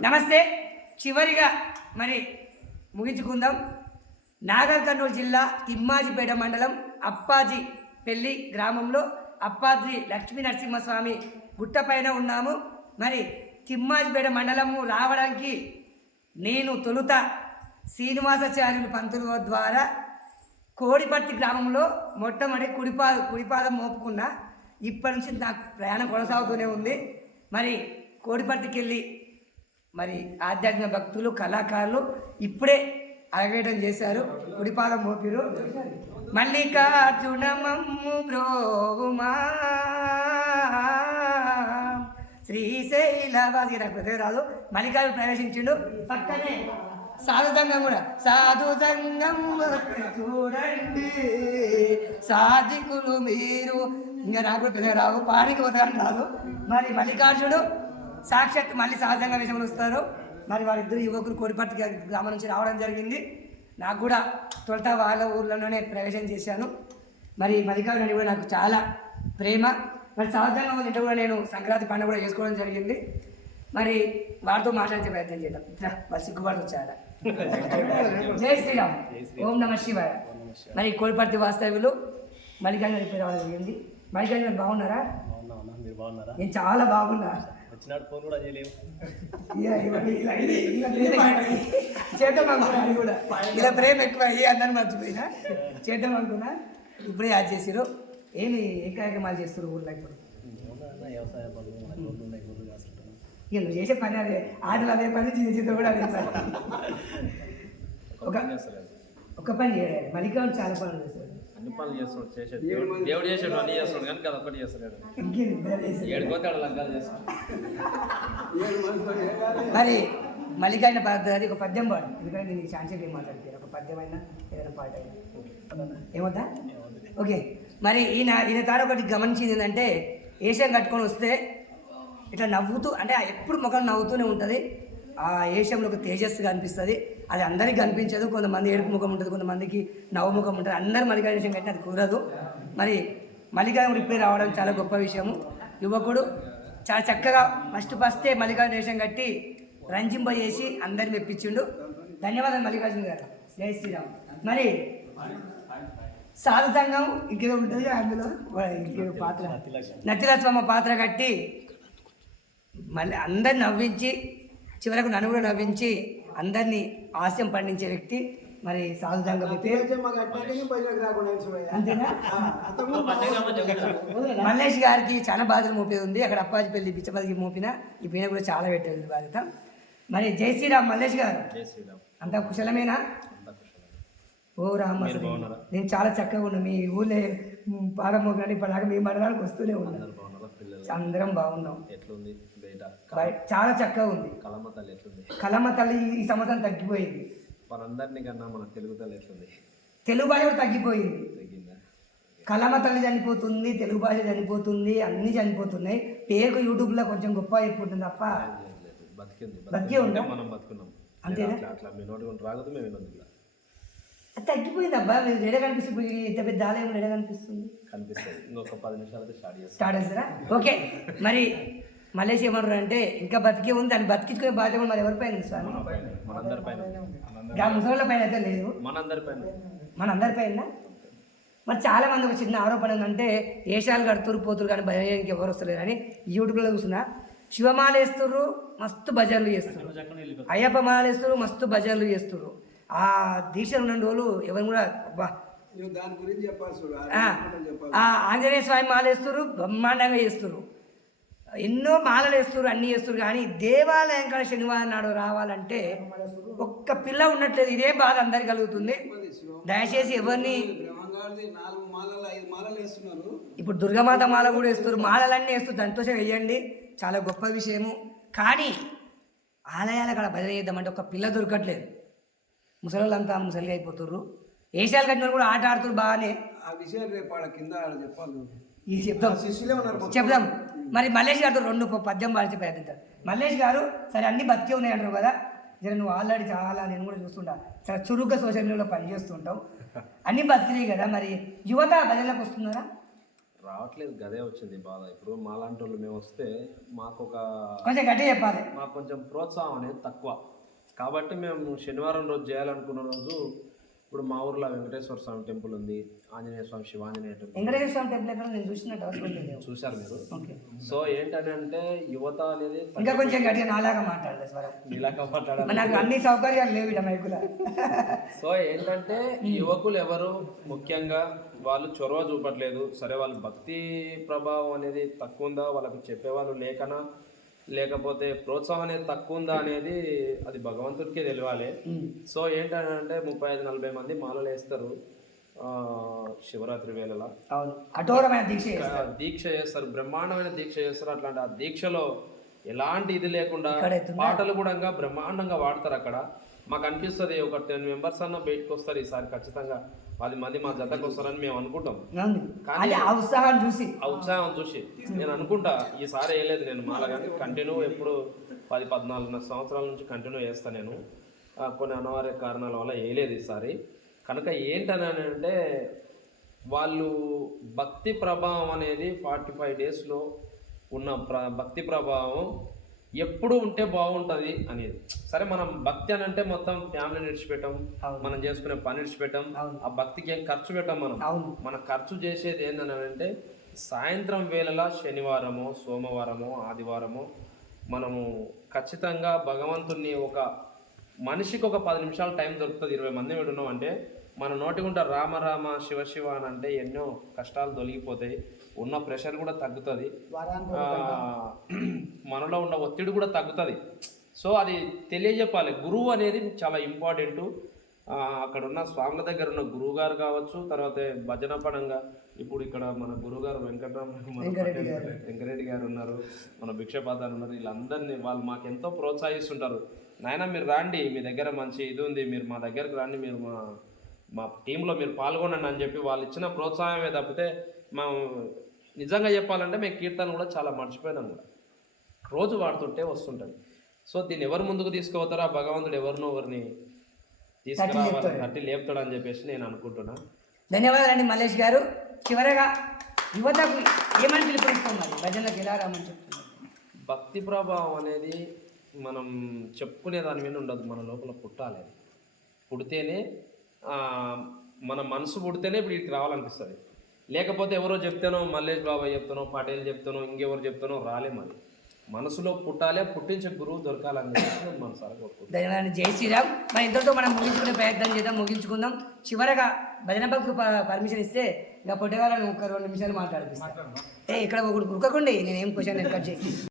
నమస్తే. చివరిగా మరి ముగించుకుందాం. నాగర్ కర్నూలు జిల్లా తిమ్మాజిపేట మండలం అప్పాజీ పెళ్ళి గ్రామంలో అప్పాద్రి లక్ష్మీ నరసింహస్వామి గుట్టపైన ఉన్నాము. మరి తిమ్మాజిపేట మండలము రావడానికి నేను తొలుత శ్రీనివాసాచార్యులు పంతులు ద్వారా కోడిపర్తి గ్రామంలో మొట్టమొదటి కుడిపా కుడిపాదం మోపుకున్నా. ఇప్పటి నుంచి నాకు ప్రయాణం కొనసాగుతూనే ఉంది. మరి కోడిపర్తికి వెళ్ళి మరి ఆధ్యాత్మిక భక్తులు కళాకారులు ఇప్పుడే అరగేయడం చేశారు. కుడిపాదం మోపిరు. మల్లికార్జునమమ్ము బ్రోవుమా. శ్రీశైలవాసి నాకు పెద్దగా రాదు మల్లికార్జున ప్రవేశించిండు. పక్కనే సాధు సంఘం కూడా. సాధు సంఘం చూడండి. సాధికులు మీరు. ఇంకా నాకు రావు. పాడికి వదలని రాదు. మరి మల్లికార్జునుడు సాక్షాత్ మళ్ళీ సహజంగా విషయంలో వస్తారు. మరి వాళ్ళిద్దరు యువకులు కోడిపట్టి గ్రామం నుంచి రావడం జరిగింది. నాకు కూడా తొలత వాళ్ళ ఊర్లోనే ప్రవేశం చేశాను. మరి మల్లికార్జునుడు కూడా నాకు చాలా ప్రేమ. మరి సహజంగా వాళ్ళ కూడా నేను సంక్రాంతి పండుగ కూడా చేసుకోవడం జరిగింది. మరి వారితో మాట్లాడే ప్రయత్నం చేద్దాం. వాళ్ళు సిగ్గుపడి వచ్చారా. జై శ్రీరామ్. ఓం నమ శివాయ. మరి కోడిపర్తి వాస్తవ్యులు మల్లికార్జున రావడం జరిగింది. మల్లికార్జున బాగున్నారా? నేను చాలా బాగున్నా. వచ్చినాడు ఫోన్ కూడా చేయలేము. చేద్దాం అనుకున్నా కూడా. ఇలా ప్రేమ ఎక్కువ అయ్యి అందరిని మర్చిపోయినా. చేద్దాం అనుకున్నా ఇప్పుడే యాడ్ చేసిరు ఏమి ఏ కార్యక్రమాలు చేస్తారు ఊళ్ళో ఇప్పుడు వ్యవసాయ పనులు ఉన్నాయి ఇక నువ్వు చేసే పని అదే. ఆటలు అదే పని చిన్న చిన్న కూడా అదే పని. ఒక ఒక పని చేయలేదు మల్లికార్జున చాలా పనులు చేస్తాడు అన్ని పనులు చేస్తున్నాడు చేసాడు దేవుడు దేవుడు చేసాడు అన్ని చేస్తున్నాడు కానీ అది ఒక్కటి చేస్తున్నాడు ఇంకేంది ఇద్దరు చేసేది. ఏడుకోతాడు లంకాలు చేస్తాడు. మరి మల్లికార్జున పద్ధతి ఒక పద్యం పాడు. ఎందుకంటే నేను ఛాన్స్ ఏం మాట్లాడితే ఒక పద్యం అయినా ఏదైనా పాట అయినా. ఏమవుతా ఓకే. మరి ఈయన ఈయన తాడు ఒకటి గమనించింది ఏంటంటే ఏషియం కట్టుకొని వస్తే ఇట్లా నవ్వుతూ అంటే ఎప్పుడు ముఖం నవ్వుతూనే ఉంటుంది. ఆ ఏషంలో ఒక తేజస్సు కనిపిస్తుంది. అది అందరికీ కనిపించదు. కొంతమంది ఏడుపు ముఖం ఉంటుంది కొంతమందికి నవముఖం ఉంటుంది. అందరు మల్లికార్జున విషయం అది కుదరదు. మరి మల్లికార్జున రిపేర్ రావడం చాలా గొప్ప విషయము. యువకుడు చాలా చక్కగా ఫస్ట్ ఫస్టే మల్లికార్జున వేషం కట్టి రంజింపజేసి అందరిని మెప్పించిండు. ధన్యవాదాలు మల్లికార్జున గారు. జై శ్రీరామ్. మరి సాధు సంఘం ఇంకేదో ఉంటుంది అందులో? ఇంకేదో పాత్ర. నచ్చిలస్వామ పాత్ర కట్టి మళ్ళీ అందరిని నవ్వించి చివరకు నన్ను కూడా నవ్వించి అందరినీ హాస్యం పండించే వ్యక్తి మరి మల్లేష్ గారికి చాలా బాధలు మోపేది ఉంది అక్కడ అప్పాజీ పెళ్ళి బిచ్చపదికి మోపిన ఈ పైన కూడా చాలా పెట్టేది బాధ్యత. మరి జై శ్రీరామ్ మల్లేష్ గారు. అంత కుశలమేనా? ఓ రామ్? నేను చాలా చక్కగా ఉన్నా. మీ ఊళ్ళో పాదం మోగానే ఇప్పటిదాకా మీ మండలానికి వస్తూనే ఉన్నా. అందరు బాగున్నాం. ఎట్లుంది బయట బయ- చాలా చక్కగా ఉంది. కలమ్మ తల్లి ఎట్లుంది? కలమ్మ తల్లి ఈ సంవత్సరం తగ్గిపోయింది. మనందరినీ కన్నా మన తెలుగు తల్లి ఎట్లుంది? తెలుగు భాష తగ్గిపోయింది. తగ్గిందా? కలమ తల్లి చనిపోతుంది తెలుగు భాష చనిపోతుంది అన్నీ చనిపోతున్నాయి. పేరుకు యూట్యూబ్లో కొంచెం గొప్ప అయిపోతుంది తప్ప. బతికింది బతికే ఉందా? మనం బతుకున్నాం. అంతేనా? అట్లా మీ నోటి రాగదు మేము తగ్గిపోయింది అబ్బా మీరు ఎడ కనిపిస్తుంది? ఇంత పెద్ద ఆలయం ఎడ కనిపిస్తుంది? కనిపిస్తుంది. ఇంకొక పది నిమిషాలైతే స్టార్ట్ చేస్తాం స్టార్ట్ చేస్తారా? ఓకే. మరి మలేషియా ఏమంటారు అంటే ఇంకా బతికే ఉంది దాన్ని బతికించుకునే బాధ్యత మరి ఎవరిపైన ఉంది స్వామి? పైన ముసలి పైన. అయితే లేదు. మనందరి పైన. మరి చాలా మంది ఒక చిన్న ఆరోపణ ఏంటంటే ఏషాలు కడుతురు పోతురు కానీ భజనకి ఎవరు వస్తలేరు అని యూట్యూబ్లో చూసిన శివమాల వేస్తుర్రు మస్తు భజనలు చేస్తున్నారు అయ్యప్ప మాల వేస్తున్నారు మస్తు భజనలు చేస్తున్నారు ఆ దీక్ష ఉన్న రోజులు ఎవరు కూడా అబ్బా. దాని గురించి చెప్పాలి చూడు ఆ, ఆ ఆంజనేయ స్వామి మాల వేస్తున్నారు బ్రహ్మాండంగా చేస్తున్నారు ఎన్నో మాలలు వేస్తున్నారు అన్నీ చేస్తున్నారు కానీ దేవాలయం కాడ శనివారం నాడు రావాలంటే ఒక్క పిల్ల ఉన్నట్లేదు ఇదే బాధ అందరికి కలుగుతుంది. దయచేసి ఎవరిని బ్రహ్మంగారిది నాలుగు మాలలు ఐదు మాలలు వేస్తున్నారు. ఇప్పుడు దుర్గమాత మాల కూడా వేస్తారు మాలలన్నీ వేస్తారు సంతోషం వేయండి. చాలా గొప్ప విషయము. కానీ ఆలయాల కాడ భజన చేద్దామంటే ఒక పిల్ల దొరకట్లేదు. ముసలిళ్ళంతా ముసలిగా అయిపోతుర్రు. ఏషియాలు కట్టిన కూడా ఆట ఆడుతున్నారు బాగానే. ఆ విషయం రేపు ఆడ కింద ఆడ చెప్పాలి. ఇది చెప్తాం శిష్యులే ఉన్నారు. చెప్దాం. మరి మల్లేష్ గారితో రెండు పద్యం పాడించే ప్రయత్నించారు మల్లేష్ గారు సరే అన్ని బతికే ఉన్నాయి అంటారు కదా. జర నువ్వు ఆల్రెడీ చాలా నేను కూడా చూస్తుంటా. చాలా చురుగ్గా సోషల్ మీడియాలో పనిచేస్తుంటావు. అన్ని బతికినాయి కదా మరి. యువత భజనలకు వస్తున్నారా? రావట్లేదు. గదే వచ్చింది బాధ. ఇప్పుడు మాలాంటి వాళ్ళు మేము వస్తే మాకు ఒక కొంచెం గట్టిగా చెప్పాలి. మాకు కొంచెం ప్రోత్సాహం అనేది తక్కువ. కాబట్టి మేము శనివారం రోజు చేయాలనుకున్న రోజు ఇప్పుడు మా ఊర్లో వెంకటేశ్వర స్వామి టెంపుల్ ఉంది ఆంజనేయ స్వామి శివాంజనేయ టెంపుల్ వెంకటేశ్వర స్వామి టెంపుల్ ఎక్కడ నేను చూసినట్టు అవసరం లేదు. చూశారు మీరు? సో ఏంటని అంటే యువత అనేది ఇంకా కొంచెం గట్టిగా నాలాగా మాట్లాడలేదు స్వరం. ఇలాగ మాట్లాడాలి. నాకు అన్ని సౌకర్యాలు లేవు ఇట మైకుల. సో ఏంటంటే యువకులు ఎవరు? ముఖ్యంగా వాళ్ళు చొరవ చూపట్లేదు. సరే వాళ్ళ భక్తి ప్రభావం అనేది తక్కువ ఉందా? వాళ్ళకి చెప్పేవాళ్ళు లేకనా? లేకపోతే ప్రోత్సాహం అనేది తక్కువ ఉందా అనేది అది భగవంతుడికే తెలియాలి సో ఏంటంటే ముప్పై ఐదు నలభై మంది మాలలు వేస్తారు ఆ, శివరాత్రి వేళలా. అవును. కఠోరమైన దీక్ష దీక్ష చేస్తారు. బ్రహ్మాండమైన దీక్ష చేస్తారు. అట్లాంటి ఆ దీక్షలో ఎలాంటి ఇది లేకుండా? పాటలు కూడా బ్రహ్మాండంగా వాడతారు అక్కడ. మాకు అనిపిస్తుంది ఒక టెన్ మెంబర్స్ అన్న బయటకు వస్తారు ఈసారి ఖచ్చితంగా పది మంది మా జతకు వస్తారని మేము అనుకుంటాం. కానీ- ఆ ఉత్సాహాన్ని చూసి. ఆ ఉత్సాహం చూసి నేను అనుకుంటా ఈసారి వేయలేదు నేను మాల కానీ కంటిన్యూ ఎప్పుడు పది పద్నాలుగు సంవత్సరాల నుంచి కంటిన్యూ చేస్తాను నేను. కొన్ని అనివార్య కారణాల వల్ల వేయలేదు ఈసారి. కనుక ఏంటని అంటే వాళ్ళు భక్తి ప్రభావం అనేది ఫార్టీ ఫైవ్ డేస్లో ఉన్న ప్ర భక్తి ప్రభావం ఎప్పుడు ఉంటే బాగుంటుంది అనేది. సరే మనం భక్తి అని అంటే మొత్తం ఫ్యామిలీని విడిచిపెట్టాం అవును. మనం చేసుకునే పని విడిచిపెట్టాం అవును. ఆ భక్తికి ఏం ఖర్చు పెట్టాం మనం. మన ఖర్చు చేసేది ఏంటని అంటే సాయంత్రం వేళలా శనివారమో సోమవారమో ఆదివారమో మనము ఖచ్చితంగా భగవంతుణ్ణి ఒక మనిషికి ఒక పది నిమిషాలు టైం దొరుకుతుంది. ఇరవై మంది విడున్నాం అంటే మన నోటికుంట రామ రామ శివ శివ అని అంటే ఎన్నో కష్టాలు తొలగిపోతాయి. ఉన్న ప్రెషర్ కూడా తగ్గుతుంది. మనలో ఉన్న ఒత్తిడి కూడా తగ్గుతుంది. సో అది తెలియజెప్పాలి. గురువు అనేది చాలా ఇంపార్టెంట్. అక్కడ ఉన్న స్వాముల దగ్గర ఉన్న గురువు గారు కావచ్చు తర్వాత భజన పడంగా ఇప్పుడు ఇక్కడ మన గురువు గారు వెంకటరామ మన వెంకరెడ్డి గారు. ఉన్నారు మన భిక్షపాదాలు ఉన్నారు వీళ్ళందరినీ వాళ్ళు మాకు ఎంతో ప్రోత్సహిస్తుంటారు. నాయన మీరు రాండి మీ దగ్గర మంచి ఇది ఉంది మీరు మా దగ్గరకు రండి మీరు మా మా టీంలో మీరు పాల్గొనండి అని చెప్పి వాళ్ళు ఇచ్చిన ప్రోత్సాహమే తప్పితే మేము నిజంగా చెప్పాలంటే మేము కీర్తన కూడా చాలా మర్చిపోయినాం కూడా. రోజు వాడుతుంటే వస్తుంటుంది. సో దీన్ని ఎవరు ముందుకు తీసుకుపోతారో ఆ భగవంతుడు ఎవరినో ఎవరిని తీసుకురావాలి లేపుతాడు. తట్టి లేపుతాడు అని చెప్పేసి నేను అనుకుంటున్నా. ధన్యవాదాలండి మల్లేష్ గారు. చివరగా యువతకు ఏమని పిలుపునిస్తాం మరి? భజనలకు ఎలా రామని చెప్తున్నారు? భక్తి ప్రభావం అనేది మనం చెప్పుకునే దాని మీద ఉండదు. మన లోపల పుట్టాలి పుడితేనే మన మనసు పుడితేనే ఇప్పుడు ఇక్కడికి రావాలనిపిస్తుంది. లేకపోతే ఎవరో చెప్తానో మల్లేష్ బాబాయ్ చెప్తానో పటేల్ చెప్తానో ఇంకెవరు చెప్తానో రాలేము అది మనసులో పుట్టాలే పుట్టించే గురువు దొరకాలని చెప్పేసి మన సార్ కోరుకుంటున్నాం. ధన్యవాదాలు జై శ్రీరామ్. మరి ఇంతటితో మనం ముగించుకునే ప్రయత్నం చేద్దాం ముగించుకుందాం. చివరగా భజన భక్తులు పర్మిషన్ ఇస్తే ఇంకా పొట్టేవాళ్ళని ఒక రెండు నిమిషాలు మాట్లాడిపిస్తాను ఏ ఇక్కడ ఒకటి కురకకుండి నేను ఏం క్వశ్చన్ కట్ చేసి